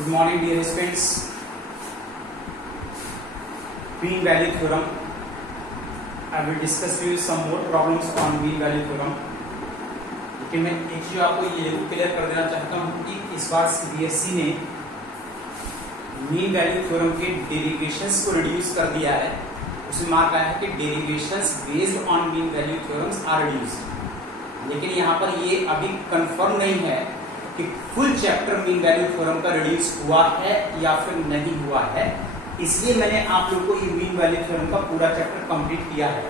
Good morning, dear students. Mean value theorem. I will discuss with you some more problems on mean value theorem. लेकिन मैं एक चीज आपको ये clear कर देना चाहता हूँ कि इस बार सीबीएसई ने मीन वैल्यू थ्योरम के डेरिवेशंस को रिड्यूस कर दिया है। उसमें मार्क आया है कि derivations based on mean value theorems are reduced, लेकिन यहाँ पर ये अभी कंफर्म नहीं है कि full chapter mean value theorem का रिड्यूस हुआ है या फिर नहीं हुआ है। इसलिए मैंने आप लोगों को ये मीन वैल्यू थ्योरम का पूरा चैप्टर कंप्लीट किया है,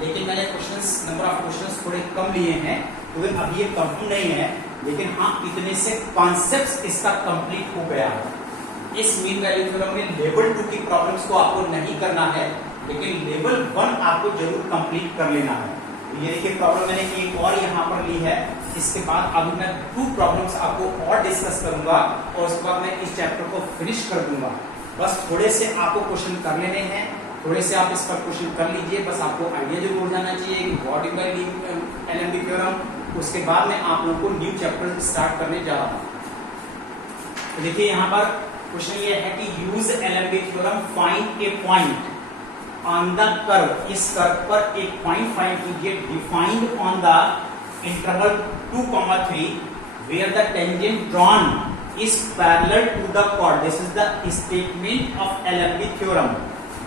लेकिन मैंने नंबर ऑफ क्वेश्चंस थोड़े कम लिए हैं, तो अभी ये कंफर्म नहीं है, लेकिन हाँ इतने से कॉन्सेप्ट्स इसका कंप्लीट हो गया है। इस मीन वैल्यू थ्योरम में लेवल 2 की प्रॉब्लम्स को आपको नहीं करना है, लेकिन लेवल 1 आपको जरूर कंप्लीट कर लेना है। ये देखिए प्रॉब्लम मैंने एक और यहाँ पर ली है। इसके बाद अभी मैं 2 प्रॉब्लम्स आपको और डिस्कस करूंगा और उसके बाद मैं इस चैप्टर को फिनिश कर दूंगा। बस थोड़े से आपको क्वेश्चन कर लेने हैं, थोड़े से आप इस पर क्वेश्चन कर लीजिए। बस आपको आइडिया जरूर हो जाना चाहिए कि what is by LMB theorem. उसके बाद में आप लोगों को न्यू चैप्टर स्टार्ट करने जा रहा हूं। तो देखिए यहाँ पर क्वेश्चन ये है कि use LMB theorem, find A point on the curve. इस कर्व पर एक पॉइंट फाइंड कीजिए defined on the interval 2,3 where the tangent drawn is parallel to the chord. This is the statement of Allenby theorem,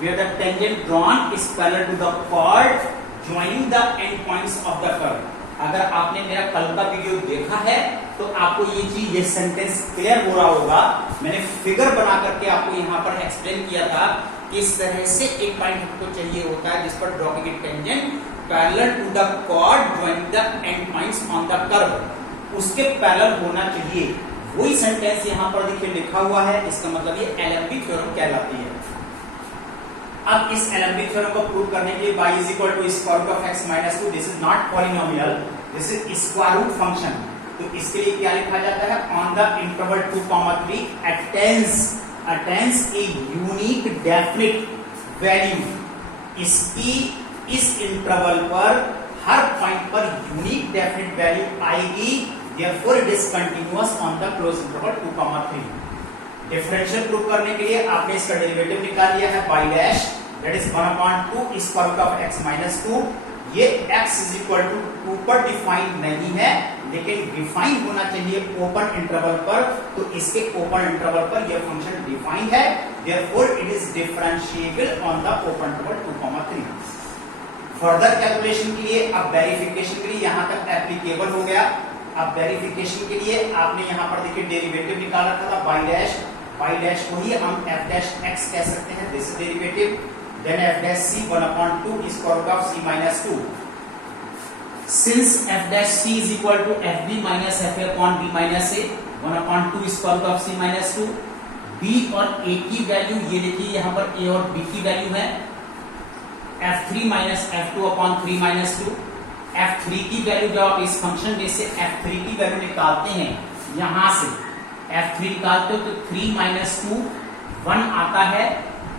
where the tangent drawn is parallel to the chord joining the end points of the curve. अगर आपने मेरा कल का video देखा है तो आपको ये सेंटेंस क्लियर हो रहा होगा। मैंने फिगर बना करके आपको यहाँ पर एक्सप्लेन किया था कि इस तरह से एक पॉइंट हमको चाहिए होता है जिस पर ड्रॉ की tangent parallel to the chord joining the end points on the curve, उसके पैरेलल होना चाहिए। वही सेंटेंस यहाँ पर देखिए लिखा हुआ है। इसका मतलब ये एलएमबी थ्योरम कहलाती है। अब इस एलएमबी थ्योरम को प्रूव करने के लिए y is equal to square root of x minus 2, this is not polynomial, this is square root function. तो इसके लिए क्या लिखा जाता है? On the interval 2,3 attains a unique definite value. इसकी इस इंटरवल पर हर पॉइंट पर यूनिक डेफिनिट वैल्यू आएगी, therefore it is continuous on the closed interval 2,3। Differential prove करने के लिए आपने इसका डेरिवेटिव निकाल लिया है y dash, that is 1/2 square root of x minus 2। ये x इज इक्वल टू 2 पर डिफाइंड नहीं है, लेकिन डिफाइन होना चाहिए ओपन इंटरवल पर। तो इसके ओपन इंटरवल पर यह फंक्शन डिफाइंड है, therefore it is differentiable on the open interval 2,3। Further calculation के लिए, अब वेरिफिकेशन के लिए यहाँ तक एप्लीकेबल हो गया। अब वेरिफिकेशन के लिए आपने यहाँ पर देखिए डेरिवेटिव निकाल रखा था y डैश को ही हम f डैश x कह सकते हैं, this is derivative. Then f dash c 1/2 square root of c minus 2। Since f dash c is equal to fb minus fa upon b minus a, 1/2 square root of c minus 2। b और a की value ये देखिए यहाँ पर a और b की value है f3 minus f2 upon 3 minus 2। f3 की वैल्यू जब आप इस फंक्शन में से f3 की वैल्यू निकालते हैं, यहां से f3 निकालते हो तो 3 माइनस 2 1 आता है,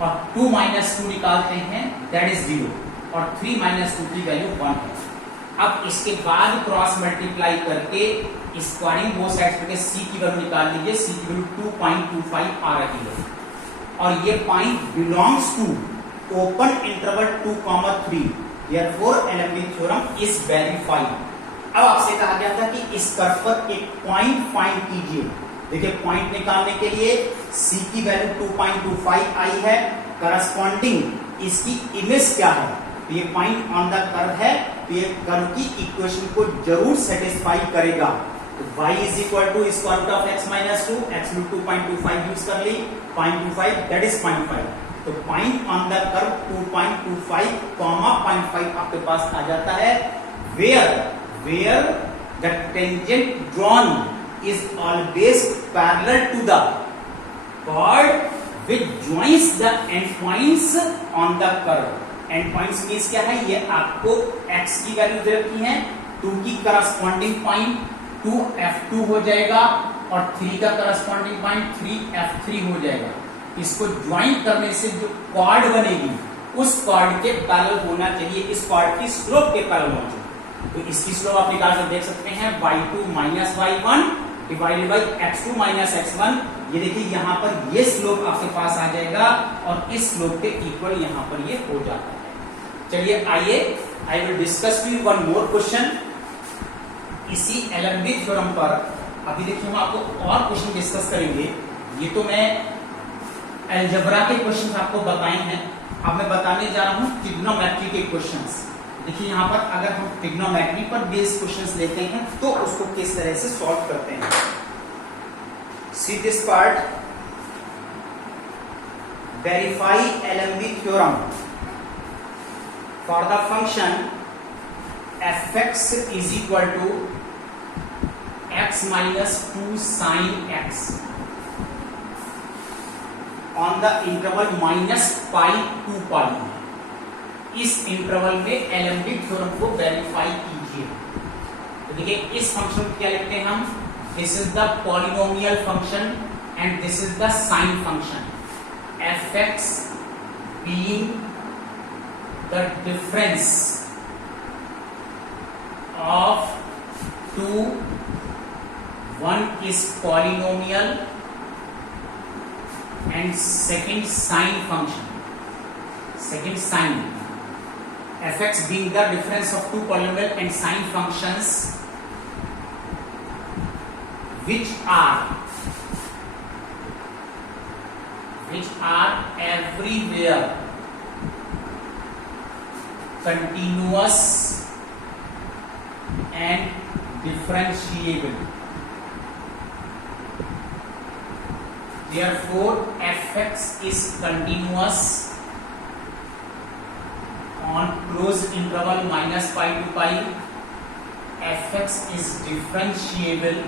और 2 माइनस 2 निकालते हैं दैट इज 0, और 3 माइनस 2 की वैल्यू 1 है। अब इसके बाद क्रॉस मल्टीप्लाई करके स्क्वायरिंग बोथ साइड्स करके c की वैल्यू निकाल लीजिए। c की वैल्यू 2.25 आ रही है, और ये point belongs to open interval 2,3, therefore LMV theorem is verified. अब आपसे कहा गया था कि इस कर्व पर एक पॉइंट फाइंड कीजिए। देखिए पॉइंट निकालने के लिए c की वैल्यू 2.25 आई है, करस्पॉन्डिंग इसकी इमेज क्या है? तो ये पॉइंट ऑन द कर्व है, तो ये कर्व की इक्वेशन को जरूर सेटिस्फाई करेगा। तो y is equal to square root of x minus 2, x में 2.25 यूज कर ली, 0.25 दैट इज 0.5। तो पॉइंट ऑन द कर्व 2.25 0.5 आपके पास आ जाता है, where the tangent drawn is always parallel to the chord which joins the endpoints on the curve। endpoints means क्या है? ये आपको x की वैल्यू दे रखी है, 2 की करस्पॉन्डिंग पॉइंट 2f2 हो जाएगा, और 3 का करस्पॉन्डिंग पॉइंट 3f3 हो जाएगा। इसको ज्वाइन करने से जो कॉर्ड बनेगी उस कॉर्ड के पैरेलल होना चाहिए, इस कॉर्ड की स्लोप के पैरेलल होना चाहिए। तो इसकी स्लोप आप निकाल कर देख सकते हैं y2 minus y1 divided by x2 minus x1। ये देखिए यहाँ पर ये स्लोप आपके पास आ जाएगा और इस स्लोप के इक्वल यहाँ पर ये हो जाता है। चलिए आइए, I will discuss to you one more question इसी एलेम्बिक थ्योरम पर। अभी देखिए हम आपको और क्वेश्चन डिस्कस करेंगे। ये तो मैं अलजेब्रा के क्वेश्चन आपको बताए हैं, अब मैं बताने जा रहा हूं ट्रिग्नोमेट्री के क्वेश्चंस। देखिए यहाँ पर अगर हम ट्रिग्नोमेट्री पर बेस्ड क्वेश्चंस लेते हैं तो उसको किस तरह से सॉल्व करते हैं। See this part, verify Alembic theorem for the function fx is equal to x minus 2 sin x on the interval minus pi to pi। इस इंटरवल में एलेम्बिक थ्योरम को वेरीफाई कीजिए। तो देखिए इस फंक्शन को क्या लिखते हैं हम, this is the polynomial function and this is the sine function. fx being the difference of two, one is polynomial and second sine function, second sine। fx being the difference of two polynomial and sine functions which are everywhere continuous and differentiable। Therefore fx is continuous on closed interval minus pi to pi, fx is differentiable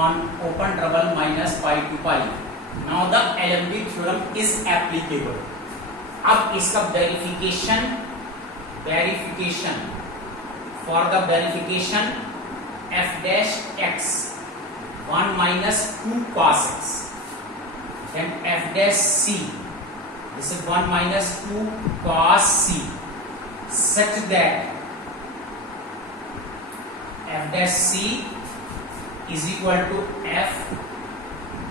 on open interval minus pi to pi। Now the Alembic theorem is applicable। अब इसका verification for the verification f dash x 1 minus 2 cos x, then f dash c, this is 1 minus 2 cos c, such that f dash c is equal to f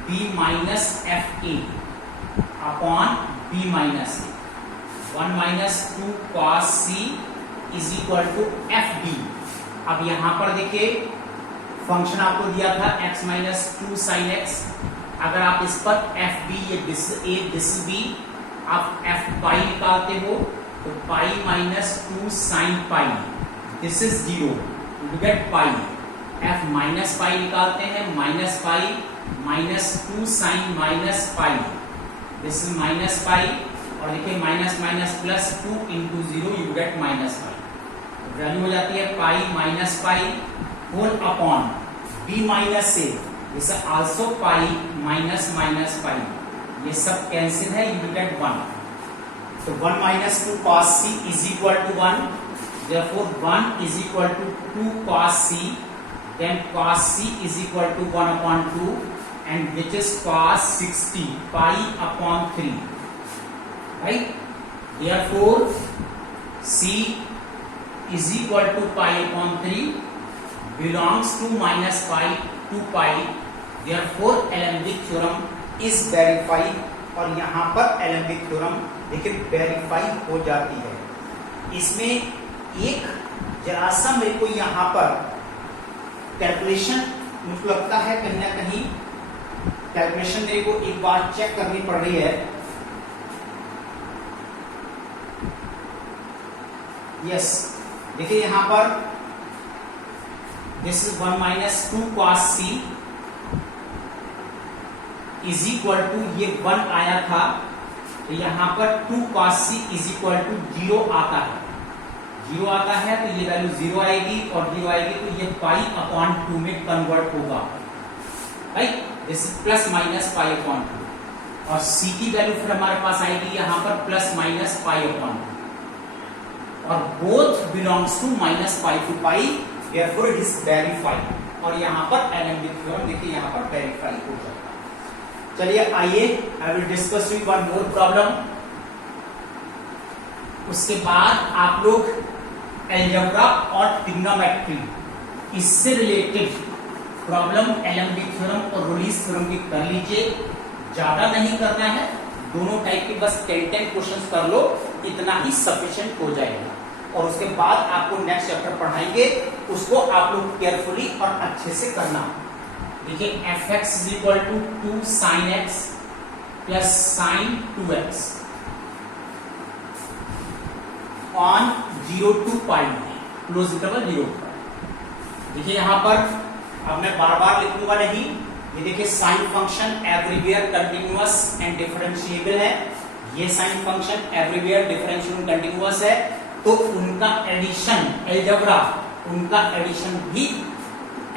b minus f a upon b minus a। 1 minus 2 cos c is equal to f b। अब यहां पर देखिए function आपको दिया था x minus 2 sin x। अगर आप इस पर f b, ये दिस a दिस b, आप f पाई निकालते हो तो pi minus 2 sin pi, this is 0, you get pi. f minus pi निकालते हैं, minus pi minus 2 sin minus pi, this is minus pi. और देखिए minus minus plus 2 into 0 you get minus pi. Value हो जाती है pi minus pi whole upon b minus a, this is also pi minus minus pi, ये सब cancel है, you get 1। तो 1 minus 2 cos c is equal to 1, therefore 1 is equal to 2 cos c, then cos c is equal to 1 upon 2 and which is cos 60 pi upon 3, right? Therefore c is equal to pi upon 3 belongs to minus pi to pi। Therefore Alembic theorem is verified। और यहाँ पर Alembic theorem देखिए verify हो जाती है। इसमें एक जरा सा मेरे को यहाँ पर कैलकुलेशन मुझको लगता है कहीं ना कहीं कैलकुलेशन मेरे को एक बार चेक करनी पड़ रही है। यस देखिए यहां पर this is 1 minus 2 cos c is equal to, ये 1 आया था तो यहां पर 2 cos c is equal to 0 आता है, 0 आता है तो ये वैल्यू 0 आएगी और 0 आएगी तो ये पाई अपॉन 2 में कन्वर्ट होगा, right? This is plus minus pi upon 2 और c की वैल्यू फिर हमारे पास आएगी यहां पर प्लस माइनस पाई अपॉन 2 और both belongs to minus pi to pi, therefore it is verified. और यहां पर एलेम्बिक थ्योरम देखिए यहां पर वेरीफाई हो जाता है। चलिए आइए, I will discuss with one more problem. उसके बाद आप लोग अलजेब्रा और ट्रिग्नोमेट्री इससे रिलेटेड प्रॉब्लम एलएमबी थ्योरम और रोलिस थ्योरम की कर लीजिए, ज्यादा नहीं करना है, दोनों टाइप के बस 10 क्वेश्चंस कर लो, इतना ही सफिशिएंट हो जाएगा। और उसके बाद आपको नेक्स्ट चैप्टर पढ़ाएंगे, उसको आप लोग केयरफुली और अच्छे से करना। देखिए fx is equal to 2 sin x plus sin 2x on 0 to pi close interval 0 to pi. देखिए यहां पर अब मैं बार बार लिखूंगा नहीं, ये देखिए sine function everywhere continuous and differentiable है, ये sine function everywhere differentiable continuous है, तो उनका एडिशन अलजेब्रा, उनका एडिशन भी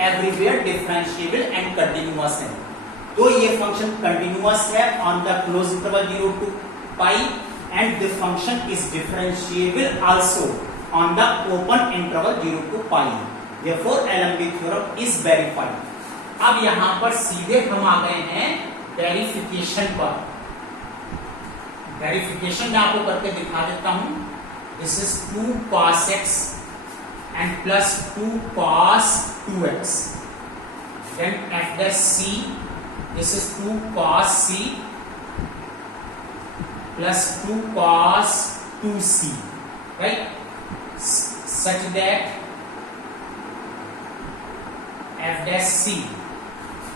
एवरीवेयर डिफरेंशिएबल एंड कंटिन्यूअस है। तो ये फंक्शन कंटिन्यूअस है on the close interval 0 to pi and the function is differentiable also on the open interval 0 to pi. Therefore, LMB theorem is verified. अब यहां पर सीधे हम आ गए हैं वेरिफिकेशन पर। वेरिफिकेशन मैं आपको करके दिखा देता हूं। This is 2 cos x and plus 2 cos 2x. Then f dash c, this is 2 cos c plus 2 cos 2c, right? Such that f dash c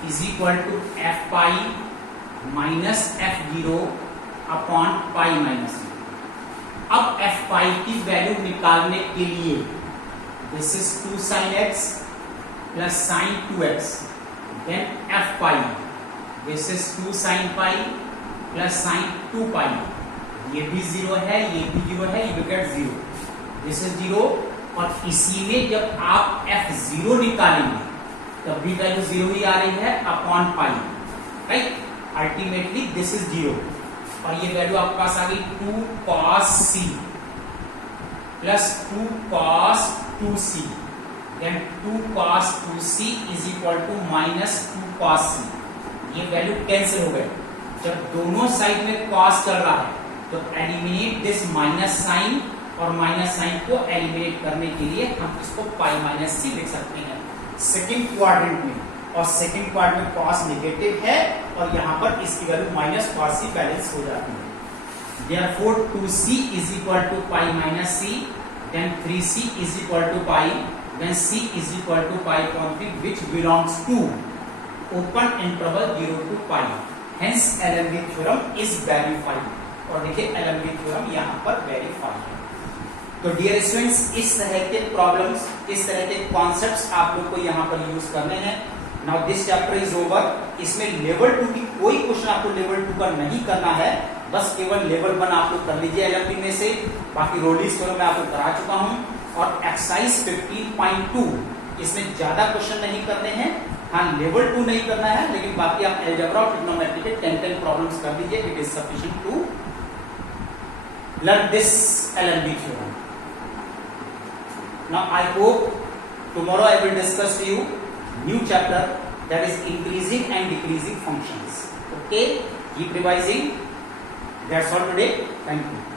is equal to f pi minus f 0 upon pi minus 0। अब f pi की value निकालने के लिए this is 2 sin x plus sin 2x, then f pi this is 2 sin pi plus sin 2 pi, ये भी 0 है, ये भी 0 है, ये विकेट 0, दिस इज 0। और इसी में जब आप f 0 निकालेंगे तब भी वैल्यू 0 ही आ रही है upon pi, right? Ultimately this is 0 और ये वैल्यू आपके पास आ गई 2 cos c plus 2 cos 2c, then 2 cos 2c is equal to minus 2 cos c। ये वैल्यू कैंसिल हो गए। जब दोनों साइड में cos चल रहा है तो एलिमिनेट दिस माइनस साइन, और माइनस साइन को एलिमिनेट करने के लिए हम इसको पाई माइनस सी लिख सकते हैं सेकेंड क्वाड्रेंट में, और सेकेंड क्वाड्रेंट में cos नेगेटिव है और यहां पर इसकी value minus cos c balance हो जाती है। Therefore 2c is equal to pi minus c, then 3c is equal to pi, then c is equal to pi upon 3, which belongs to open interval 0 to pi. Hence LMB theorem is verified। और देखिए LMB theorem यहां पर verify है। तो dear students, इस तरह के problems, इस तरह के कॉन्सेप्ट्स आप लोग को यहाँ पर यूज करने हैं। Now this chapter is over. इसमें लेवल 2 की कोई क्वेश्चन आपको लेवल 2 का नहीं करना है, बस केवल लेवल 1 आप लोग कर लीजिए एलएमपी में से। बाकी रोलिस थ्योरम मैं आपको करा चुका हूँ। और एक्सरसाइज 15.2 इसमें ज्यादा क्वेश्चन नहीं करने हैं, हाँ लेवल 2 नहीं करना है, लेकिन बाकी आप अलजेब्रा और ट्रिग्नोमेट्री के 10 प्रॉब्लम्स कर लीजिए। It is sufficient to learn this LMV theorem. Now I hope tomorrow I will discuss to you new chapter, that is increasing and decreasing functions. Okay, keep revising. That's all today. Thank you.